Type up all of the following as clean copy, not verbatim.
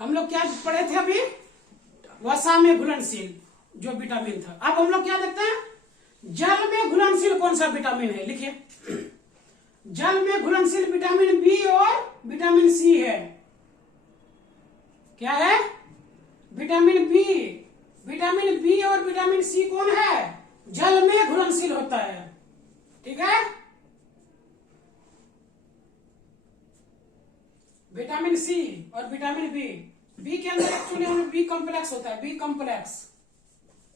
हम लोग क्या पढ़े थे अभी? वसा में घुलनशील जो विटामिन था। अब हम लोग क्या देखते हैं, जल में घुलनशील कौन सा विटामिन है। लिखिए, जल में घुलनशील विटामिन बी और विटामिन सी है। क्या है? Vitamin B. विटामिन बी और विटामिन सी कौन है? जल में घुलनशील होता है। ठीक है, विटामिन सी और विटामिन बी। बी के अंदर एक्चुअली हम बी कॉम्प्लेक्स होता है, बी कॉम्प्लेक्स।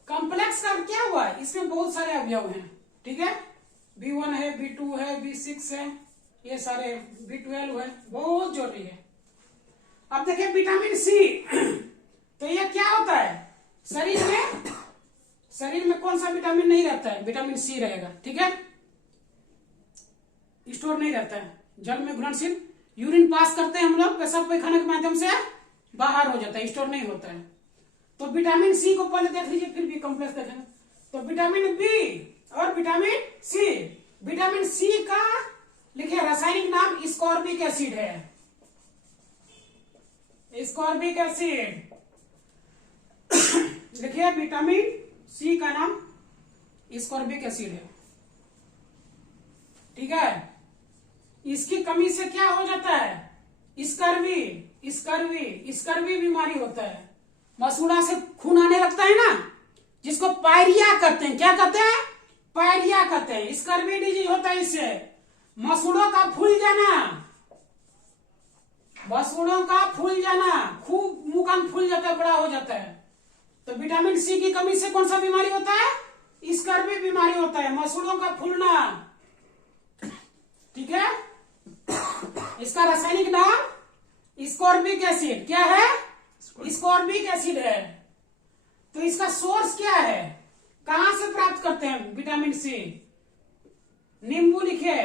कॉम्प्लेक्स का क्या हुआ है, इसमें बहुत सारे अवयव हैं। ठीक है, B1 है, B2 है, B6 है, ये सारे B12 है, बहुत जरूरी है। अब देखिए विटामिन सी तो ये क्या होता है, शरीर में कौन सा विटामिन नहीं रहता है? विटामिन सी रहेगा। ठीक है, स्टोर नहीं रहता है, जल में घुलनशील। यूरिन पास करते हैं हम लोग, पेशाब पैखाना के माध्यम से बाहर हो जाता है, स्टोर नहीं होता है। तो विटामिन सी को पहले देख लीजिए, फिर बी कॉम्प्लेक्स देखेंगे। तो विटामिन बी और विटामिन सी। विटामिन सी का लिखिए रासायनिक नाम स्कॉर्बिक एसिड है। स्कॉर्बिक एसिड लिखिए, विटामिन सी का नाम स्कॉर्बिक एसिड है। ठीक है, इसकी कमी से क्या हो जाता है? स्कर्वी बीमारी होता है। मसूड़ा से खून आने लगता है ना, जिसको पायरिया कहते हैं। क्या कहते हैं? पायरिया कहते हैं। स्कर्वी डिजीज होता है इससे। मसूड़ों का फूल जाना, मसूड़ों का फूल जाना, खूब मुंह कान फूल जाता है, बड़ा हो जाता है। तो विटामिन सी की कमी से कौन सा बीमारी होता है? स्कर्वी बीमारी होता है, मसूड़ों का फूलना। ठीक है, इसका रासायनिक नाम स्कॉर्बिक एसिड। क्या है? स्कॉर्बिक एसिड है। तो इसका सोर्स क्या है, कहां से प्राप्त करते हैं विटामिन सी? नींबू लिखे,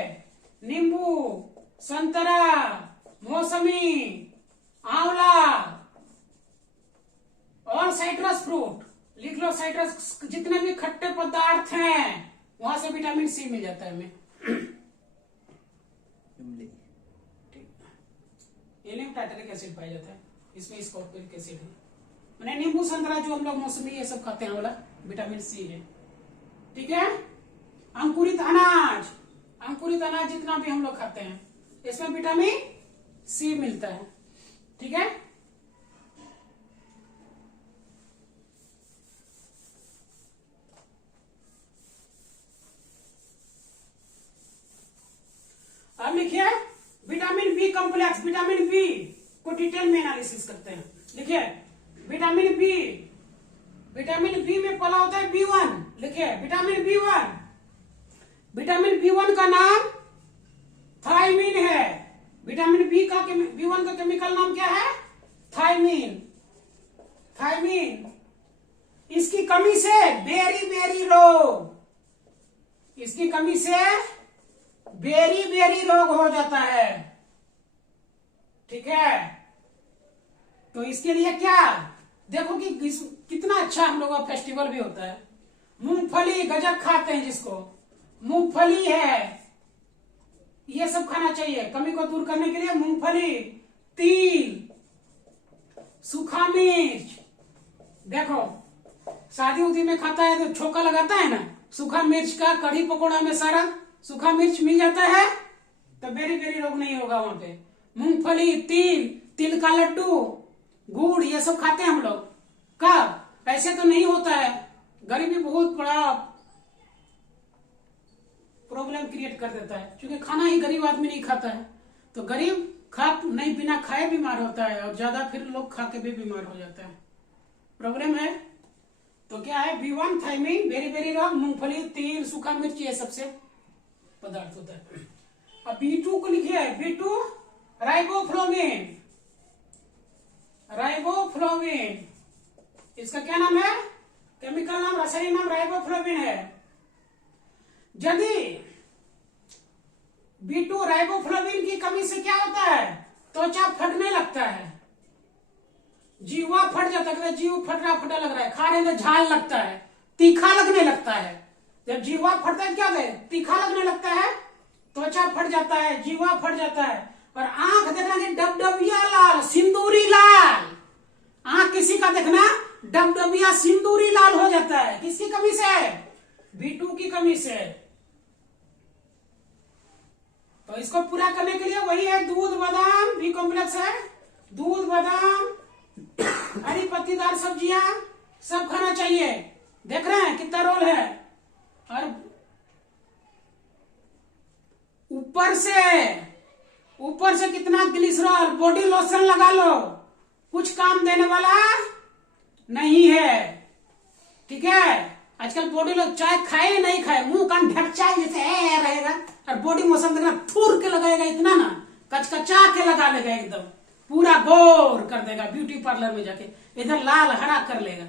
नींबू, संतरा, मौसमी, आंवला और साइट्रस फ्रूट। लिख लो, साइट्रस, जितने भी खट्टे पदार्थ हैं वहां से विटामिन सी मिल जाता है हमें। टार्टरिक एसिड पाया जाता है, इसमें स्कॉर्बिक एसिड है। मैंने नींबू, संतरा, जो हम लोग मौसमी ये सब खाते हैं वाला विटामिन सी है। ठीक है, अंकुरित अनाज, अंकुरित अनाज जितना भी हम लोग खाते हैं इसमें विटामिन सी मिलता है। ठीक है, अब लिखिए vitamin B complex. Vitamin B को डिटेल में एनालिसिस करते हैं। लिखिए, विटामिन बी, विटामिन बी में पहला होता है B1। लिखिए, विटामिन B1, विटामिन B1 का नाम थायमीन है। विटामिन B1 का केमिकल नाम क्या है? थायमीन। थायमीन, इसकी कमी से बेरी रोग, इसकी कमी से बेरी रोग हो जाता है। ठीक है, तो इसके लिए क्या, देखो कि कितना अच्छा हम लोगों का फेस्टिवल भी होता है। मूंगफली, गजक खाते हैं जिसको, मूंगफली है, ये सब खाना चाहिए कमी को दूर करने के लिए। मूंगफली, तिल, सूखा मिर्च। देखो शादी उदी में खाता है तो छोका लगाता है ना, सूखा मिर्च का। कढ़ी पकौड़ा में सारा सूखा मिर्च मिल जाता है, तो बेरी रोग नहीं होगा वहां पे। मूंगफली, तिल का लड्डू, गुड़, ये सब खाते हैं हम लोग। कब? ऐसे तो नहीं होता है, गरीबी बहुत बड़ा प्रॉब्लम क्रिएट कर देता है, क्योंकि खाना ही गरीब आदमी नहीं खाता है। तो गरीब खा नहीं, बिना खाए बीमार होता है, और ज्यादा फिर लोग खा के भी बीमार हो जाता है, प्रॉब्लम है। तो क्या है? B1 थायमीन, बेरी रोग, मूंगफली, तिल, सूखा मिर्च, ये सबसे पदार्थ होता है। अब B2 को लिखिए, B2 राइबोफ्लोविन। राइबोफ्लोविन, इसका क्या नाम है? केमिकल नाम, रासायनिक नाम राइबोफ्लोविन है। यदि B2 राइबोफ्लोविन की कमी से क्या होता है? त्वचा फटने लगता है, जीवा फट जाता है। जीव फटा लग रहा है, खा रहे तो झाल लगता है, तीखा लगने लगता है। जब जीवा फटता है क्या होता है? तीखा लगने लगता है, त्वचा फट जाता है, जीवा फट जाता है, और आंख देखना कि डबडबिया लाल, सिंदूरी लाल, डबडबिया सिंदूरी लाल हो जाता है। किसकी कमी से? B2 की कमी से। तो इसको पूरा करने के लिए वही है, दूध बादाम बी कॉम्प्लेक्स है, दूध बादाम हरी पत्तीदार सब्जियां सब खाना चाहिए। देख रहे हैं कितना रोल है। और ऊपर से कितना ग्लिसरॉल, बॉडी लोशन लगा लो, कुछ काम देने वाला नहीं है। ठीक है, आजकल बॉडी लोग चाहे खाए नहीं खाए, मुंह कान ढक चाय जैसे रहेगा, और बॉडी मोशन देखना थूर के लगाएगा इतना ना, कचकचा के लगा लेगा, एकदम पूरा बोर कर देगा। ब्यूटी पार्लर में जाके इधर लाल हरा कर लेगा।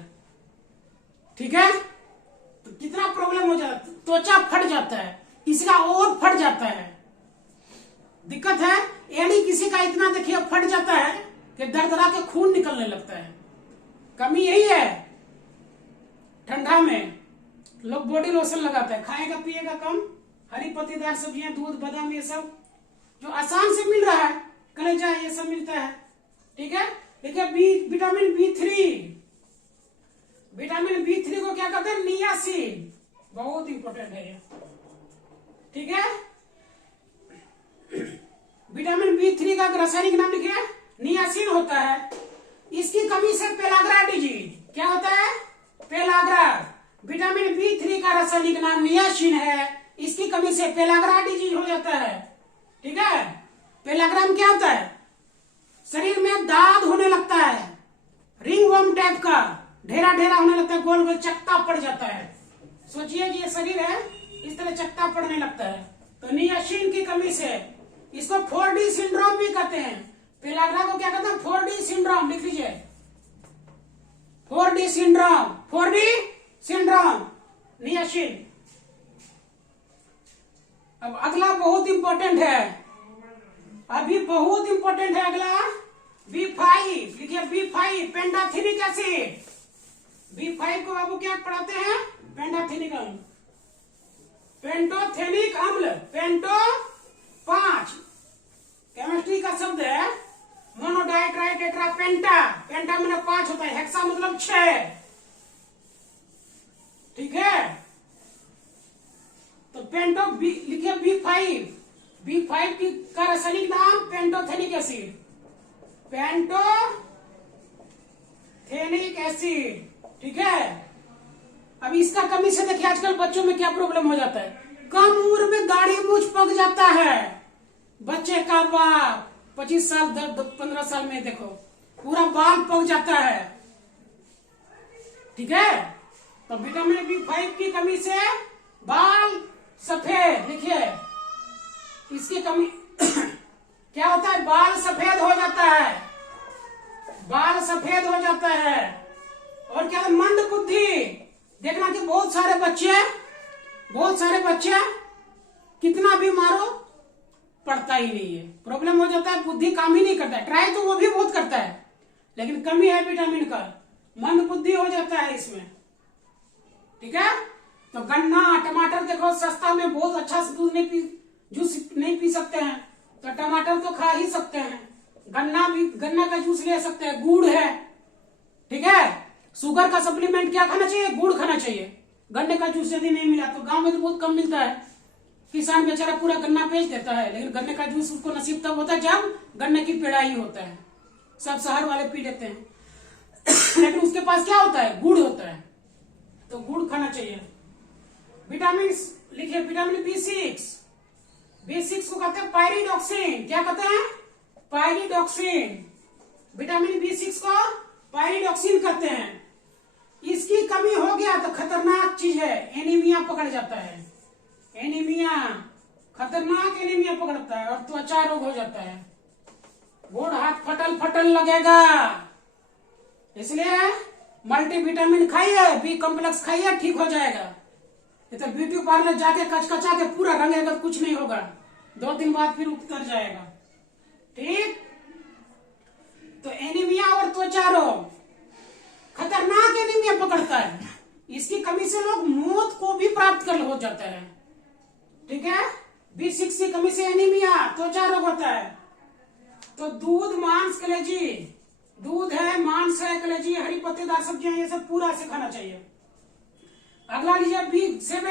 ठीक है, तो कितना प्रॉब्लम हो जाता है, त्वचा फट जाता है, किसी का ओठ फट जाता है, दिक्कत है। एड़ी किसी का इतना देखिए फट जाता है कि दरदरा के खून निकलने लगता है। कमी यही है, ठंडा में लोग बॉडी लोशन लगाता है, खाएगा पिएगा कम, हरी पत्तीदार सब्जियां, दूध बादाम, ये सब जो आसान से मिल रहा है, कलेजा ये सब मिलता है। ठीक है, देखिए विटामिन B3, विटामिन B3 को क्या कहते हैं? नियासिन, बहुत इंपॉर्टेंट है ये। ठीक है, विटामिन B3 का रासायनिक नाम लिखिए, नियासिन होता है। इसकी कमी से पेलाग्रा डिजीज, क्या होता है? पेलाग्रा। विटामिन B3 का रासायनिक नाम नियासिन है, इसकी कमी से पेलाग्रा डिजीज हो जाता है। ठीक है, पेलाग्रा में क्या होता है? शरीर में दाग होने लगता है, रिंग वर्म टाइप का ढेरा ढेरा होने लगता है, गोल गोल चकता पड़ जाता है। सोचिए कि ये शरीर है, इस तरह चकता पड़ने लगता है। तो नियासिन की कमी से, इसको 4D सिंड्रोम भी कहते हैं। पेलाग्रा को क्या कहते हैं? 4D सिंड्रोम, लिख लीजिए 4D syndrome, 4D syndrome, niacin. अब अगला बहुत इंपॉर्टेंट है, अभी बहुत इंपॉर्टेंट है अगला, B5, लिखिए B5, पेंटाथेनिक एसिड। B5 को बाबू क्या पढ़ाते हैं? पेंटाथेनिक अम्ल, पेंटोथेनिक अम्ल, पेंटो 5 केमिस्ट्री का शब्द है, मोनोडाई ट्राई टेट्रा पेंटा, पेंटा मतलब 5 होता है, हेक्सा मतलब 6। ठीक है, तो पेंटो लिखिए B5, B5 की का रासायनिक नाम पेंटोथेनिक एसिड, पेंटोथेनिक एसिड। ठीक है, अब इसका कमी से देखिए आजकल बच्चों में क्या प्रॉब्लम हो जाता है, कम उम्र में दाढ़ी मूंछ पक जाता है। बच्चे का बाप 25 साल 15 साल में देखो पूरा बाल पक जाता है। ठीक है, तो विटामिन B5 की कमी से बाल सफेद, देखिए इसकी कमी क्या होता है? बाल सफेद हो जाता है, बाल सफेद हो जाता है। और क्या है? मंद बुद्धि, देखना कि बहुत सारे बच्चे कितना भी मारो पढ़ता ही नहीं है, प्रॉब्लम हो जाता है, बुद्धि काम ही नहीं करता है। ट्राई तो वो भी बहुत करता है, लेकिन कमी है विटामिन का, मंद बुद्धि हो जाता है इसमें। ठीक है, तो गन्ना टमाटर देखो सस्ता में बहुत अच्छा से दूध नहीं पी, जूस नहीं पी सकते हैं, तो टमाटर तो खा ही सकते हैं, गन्ना का जूस ले सकते हैं, गुड़ है। ठीक है, शुगर का सप्लीमेंट क्या खाना चाहिए? गुड़ खाना चाहिए। गन्ने का जूस यदि नहीं मिला तो गांव में तो बहुत कम मिलता है, किसान बेचारा पूरा गन्ना बेच देता है, लेकिन गन्ने का जूस उसको नसीब तब होता है जब गन्ने की पेड़ाई होता है, सब शहर वाले पी लेते हैं लेकिन उसके पास क्या होता है? गुड़ होता है, तो गुड़ खाना चाहिए। विटामिन लिखिए, विटामिन B6 को कहते हैं पायरिडॉक्सिन, क्या कहते हैं? पायरिडॉक्सिन। विटामिन B6 को पायरिडॉक्सिन कहते हैं। इसकी कमी हो गया तो खतरनाक चीज है, एनीमिया पकड़ जाता है, एनीमिया, खतरनाक एनीमिया पकड़ता है और त्वचा रोग हो जाता है, गोड़ हाथ फटल लगेगा। इसलिए मल्टीविटामिन खाइए, B कॉम्प्लेक्स खाइए, ठीक हो जाएगा। ये तो ब्यूटी पार्लर जाके कचकचा के पूरा रंगेगा, कुछ नहीं होगा, 2 दिन बाद फिर उतर जाएगा। ठीक, तो एनीमिया और त्वचा रोग, खतरनाक एनीमिया पकड़ता है, इसकी कमी से लोग मौत को भी प्राप्त कर हो जाता है। ठीक है, B6 की कमी से एनीमिया, त्वचा रोग होता है। तो दूध, मांस, कलेजी दूध है, मांस है, कलेजी, हरी पत्तेदार सब्जियां, ये सब पूरा से खाना चाहिए। अगला लीजिए B7,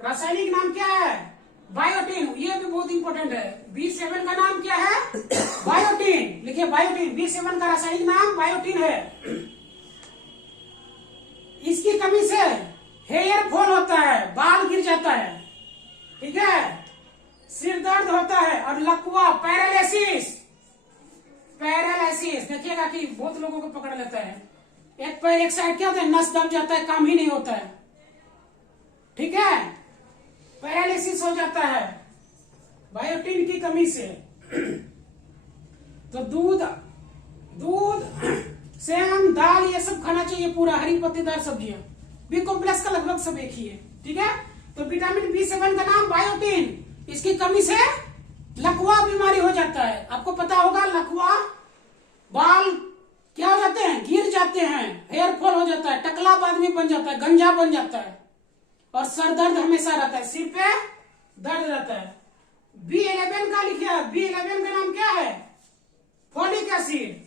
रासायनिक नाम क्या है? बायोटिन। ये भी बहुत इंपॉर्टेंट है। B7 का नाम क्या है? बायोटिन। लिखिए बायोटिन। B7 का रासायनिक नाम बायोटिन है। इसकी कमी से हेयर फॉल होता है, बाल गिर जाता है, ठीक है, सिर दर्द होता है, और लकवा, पैरालिसिस। पैरालिसिस देखिएगा कि बहुत लोगों को पकड़ लेता है। एक पैर एक साइड क्या होता है, नस दब जाता है, काम ही नहीं होता है, ठीक है, पैरालिसिस हो जाता है बायोटिन की कमी से। तो दूध सेम, दाल, ये सब खाना चाहिए पूरा, हरी पत्तेदार सब्जियां। बी कॉम्प्लेक्स का लगभग सब एक ही है, ठीक है। तो विटामिन B7 का नाम बायोटिन। इसकी कमी से लकवा बीमारी हो जाता है। आपको पता होगा लकवा, बाल क्या हो जाते हैं, गिर जाते हैं, हेयर फॉल हो जाता है, टकला आदमी बन जाता है, गंजा बन जाता है, और सर दर्द हमेशा रहता है, सिर पे दर्द रहता है। B11 का लिखिए। B11 का नाम क्या है? Folic acid.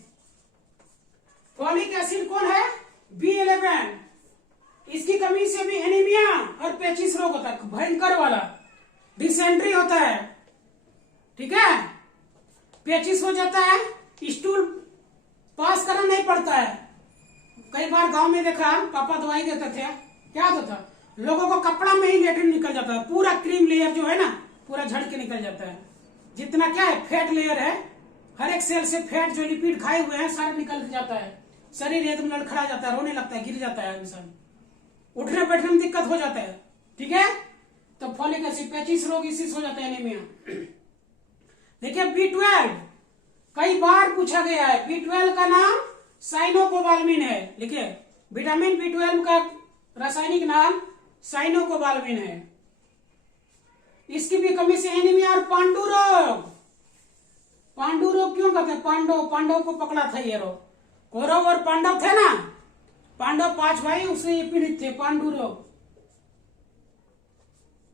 फोलिक एसिड कौन है? B11। इसकी कमी से भी एनीमिया और पेचिस रोग होता है, भयंकर वाला डिसेंट्री होता है, ठीक है, पेचिस हो जाता है, स्टूल पास करना नहीं पड़ता है। कई बार गांव में देखा, पापा दवाई देते थे, क्या होता था, लोगों को कपड़ा में ही लेटरिन निकल जाता है, पूरा क्रीम लेयर जो है ना पूरा झड़ के निकल जाता है। जितना क्या है फैट लेयर है, हर एक सेल से फैट जो लिपिड खाए हुए हैं सारा निकल जाता है, शरीर एकदम लड़खड़ा जाता है, रोने लगता है, गिर जाता है इंसान, उठने बैठने में दिक्कत हो जाता है, ठीक है। तो फोलिक एसिड, पेचिस रोग इसी से हो जाता है, एनीमिया। देखिए B12 कई बार पूछा गया है। B12 का नाम साइनोकोबाल्मिन है। लिखिए विटामिन B12 का रासायनिक नाम साइनोकोबाल्मिन है। इसकी भी कमी से एनीमिया और पांडु रोग। पांडु रोग क्यों कहते हैं? पांडव को पकड़ा था ये रोग। कौरव और पांडव थे ना, पांडव 5 भाई, उससे पीड़ित थे पांडु रोग,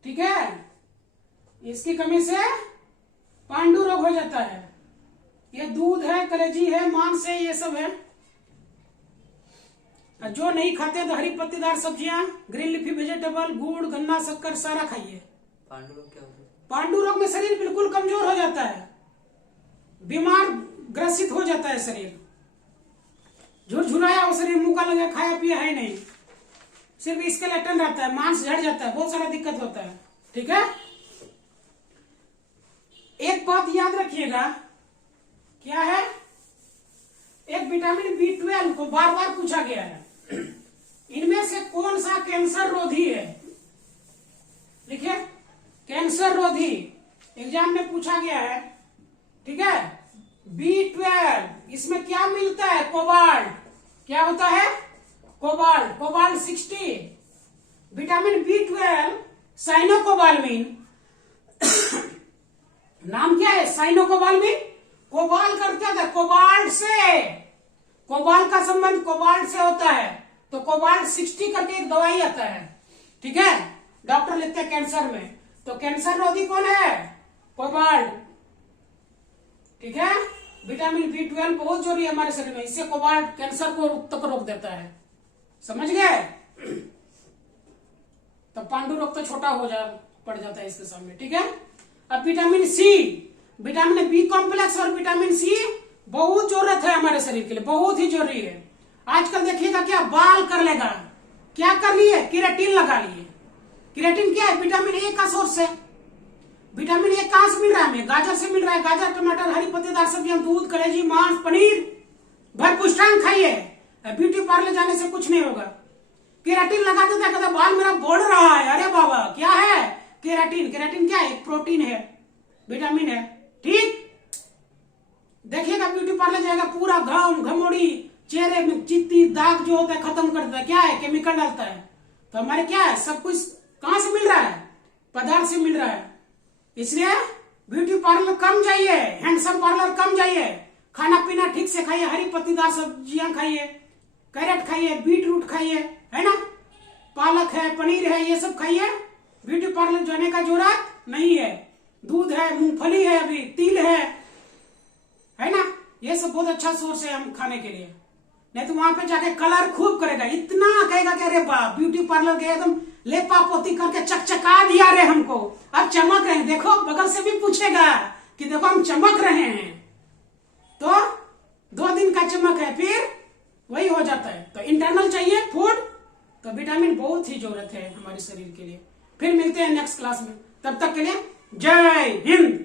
ठीक है। इसकी कमी से पांडु रोग हो जाता है। ये दूध है, कलेजी है, मांस है, ये सब है। जो नहीं खाते तो हरी पत्तेदार सब्जियां, ग्रीन लीफी वेजिटेबल, गुड़, गन्ना, शक्कर सारा खाइए। पांडु रोग क्या होता है? पांडु रोग में शरीर बिल्कुल कमजोर हो जाता है, बीमार ग्रसित हो जाता है शरीर, झुरझुराया हो शरीर, मुंह का लगे, खाया पिया है नहीं, सिर्फ स्केलेटन रहता है, मांस झड़ जाता है, बहुत सारा दिक्कत होता है, ठीक है। एक बात याद रखिएगा, क्या है, एक विटामिन B12 को बार बार पूछा गया है, इनमें से कौन सा कैंसर रोधी है? देखिए कैंसर रोधी एग्जाम में पूछा गया है, ठीक है। B12 इसमें क्या मिलता है? कोबाल्ट। क्या होता है? Cobalt. Cobalt 60। Vitamin B12 cyanocobalamin, नाम क्या है? साइनोकोबाल्मिन। कोबाल्ट का क्या था? कोबाल्ट से, कोबाल्ट का संबंध कोबाल्ट से होता है, तो कोबाल्ट 60 करके एक दवाई आता है, ठीक है, डॉक्टर लिखते हैं कैंसर में। तो कैंसर रोधी कौन है? कोबाल्ट, ठीक है। विटामिन B12 बहुत जरूरी है हमारे शरीर में, इससे कोबाल्ट कैंसर को तक रोक देता है, समझ गए। तो पांडु रोग तो छोटा पड़ जाता है इसके सामने, ठीक है। अब vitamin C, vitamin B complex और विटामिन C बहुत जरूरत है हमारे शरीर के लिए, बहुत ही जरूरी है। आजकल देखिएगा क्या बाल कर लेगा, क्या कर लिए? केराटिन लगा लिए। केराटिन क्या है? विटामिन A का सोर्स है। विटामिन A कहां से मिल रहा है हमें? गाजर से मिल रहा है। गाजर, टमाटर, हरी पत्तेदार सब्जियां, दूध, कलेजी, मांस, पनीर, भरपुष्टांग खाइए। ब्यूटी पार्लर जाने से कुछ नहीं होगा। केराटिन लगा देता है, कहता बाल मेरा बढ़ रहा है, अरे बाबा क्या है? केराटिन। केराटिन क्या है? प्रोटीन है, विटामिन है, ठीक। देखिएगा ब्यूटी पार्लर जाएगा, पूरा घाव, घमोड़ी, चेहरे में चित्ती, दाग जो होता है खत्म कर देता है। क्या है? केमिकल डालता है। तो हमारे क्या है, सब कुछ कहां से मिल रहा है? पदार्थ से मिल रहा है। इसलिए ब्यूटी पार्लर कम जाइए, हैंडसम पार्लर कम जाइए, खाना पीना ठीक से खाइए, हरी पत्तेदार सब्जियां खाइए, कैरेट खाइए, बीट रूट खाइए, है ना, पालक है, पनीर है, ये सब खाइए। ब्यूटी पार्लर जाने का जरूरत नहीं है। दूध है, मूंगफली है, अभी तिल है ना, ये सब बहुत अच्छा सोर्स है हम खाने के लिए। नहीं तो वहां पे जाके कलर खूब करेगा, इतना कहेगा कि अरे बाप ब्यूटी पार्लर गए एकदम लेपा पोती करके चकचका दिया रे हमको, अब चमक रहे हैं। देखो बगल से भी पूछेगा कि देखो हम चमक रहे हैं, तो 2 दिन का चमक है फिर वही हो जाता है। तो इंटरनल चाहिए फूड, तो विटामिन बहुत ही जरूरत है हमारे शरीर के लिए। फिर मिलते हैं नेक्स्ट क्लास में, तब तक के लिए जय हिंद।